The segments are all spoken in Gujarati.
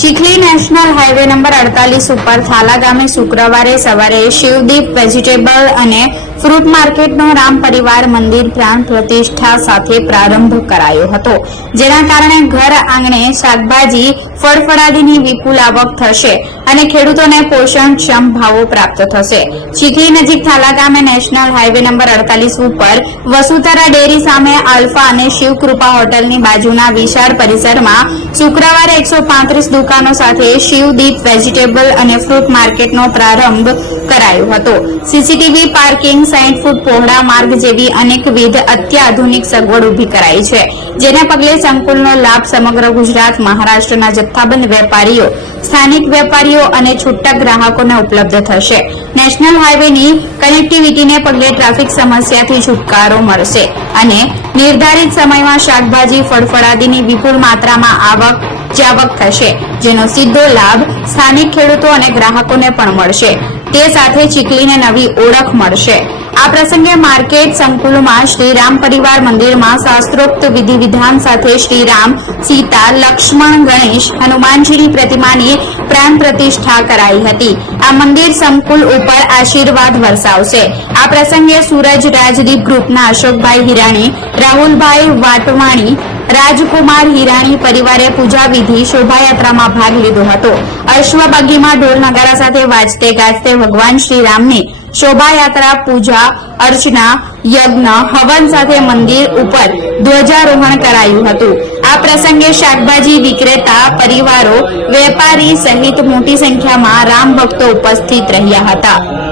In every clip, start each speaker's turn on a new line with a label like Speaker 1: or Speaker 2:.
Speaker 1: ચીખલી નેશનલ હાઈવે નંબર અડતાલીસ ઉપર થાલા ગામે શુક્રવારે સવારે શિવદીપ વેજીટેબલ અને ફ્રૂટ માર્કેટનો રામ પરિવાર મંદિર પ્રાણ પ્રતિષ્ઠા સાથે પ્રારંભ કરાયો હતો, જેના કારણે ઘર આંગણે શાકભાજી ફળફળાદીની વિપુલ આવક થશે અને ખેડૂતોને પોષણક્ષમ ભાવો પ્રાપ્ત થશે. ચીખલી નજીક થાલા નેશનલ હાઈવે નંબર અડતાલીસ ઉપર વસુધારા ડેરી સામે આલ્ફા અને શિવકૃપા હોટલની બાજુના વિશાળ પરિસરમાં શુક્રવારે એકસો પાંત્રીસ દુકાનો સાથે શિવદીપ વેજીટેબલ અને ફ્રૂટ માર્કેટનો પ્રારંભ કરાયો હતો. સીસીટીવી પાર્કિંગ, સાઈઠ ફૂટ પહોળા માર્ગ જેવી અનેકવિધ અત્યાધુનિક સગવડ ઊભી કરાઈ છે. જેના પગલે સંકુલનો લાભ સમગ્ર ગુજરાત, મહારાષ્ટ્રના જથ્થાબંધ વેપારીઓ, સ્થાનિક વેપારીઓ અને છૂટક ગ્રાહકોને ઉપલબ્ધ થશે. નેશનલ હાઇવેની કનેક્ટિવિટીને પગલે ટ્રાફિક સમસ્યાથી છુટકારો મળશે અને નિર્ધારિત સમયમાં શાકભાજી, ફળફળાદીની વિપુલ માત્રામાં આવક જાવક થશે, જેનો સીધો લાભ સ્થાનિક ખેડૂતો અને ગ્રાહકોને પણ મળશે. તે સાથે ચીખલીને નવી ઓળખ મળશે. આ પ્રસંગે માર્કેટ સંકુલમાં શ્રીરામ પરિવાર મંદિરમાં શાસ્ત્રોક્ત વિધિ વિધાન સાથે શ્રીરામ, સીતા, લક્ષ્મણ, ગણેશ, હનુમાનજીની પ્રતિમાની પ્રાણ પ્રતિષ્ઠા કરાઈ હતી. આ મંદિર સંકુલ ઉપર આશીર્વાદ વરસાવશે. આ પ્રસંગે સૂરજ રાજદીપ ગ્રુપના અશોકભાઈ હિરાણી, રાહુલભાઈ વાટવાણી રાજકુમાર હિરાણી પરિવારે પૂજા વિધિ શોભાયાત્રામાં ભાગ લીધો હતો. અશ્વબગીમાં ઢોલ નગારા સાથે વાજતે ગાજતે ભગવાન શ્રીરામની શોભાયાત્રા, પૂજા, અર્ચના, યજ્ઞ, હવન સાથે મંદિર ઉપર ધ્વજારોહણ કરાયું હતું. આ પ્રસંગે શાકભાજી વિક્રેતા, પરિવારો, વેપારી સહિત મોટી સંખ્યામાં રામ ભક્તો ઉપસ્થિત રહ્યા હતા.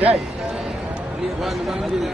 Speaker 1: Jai. Jai.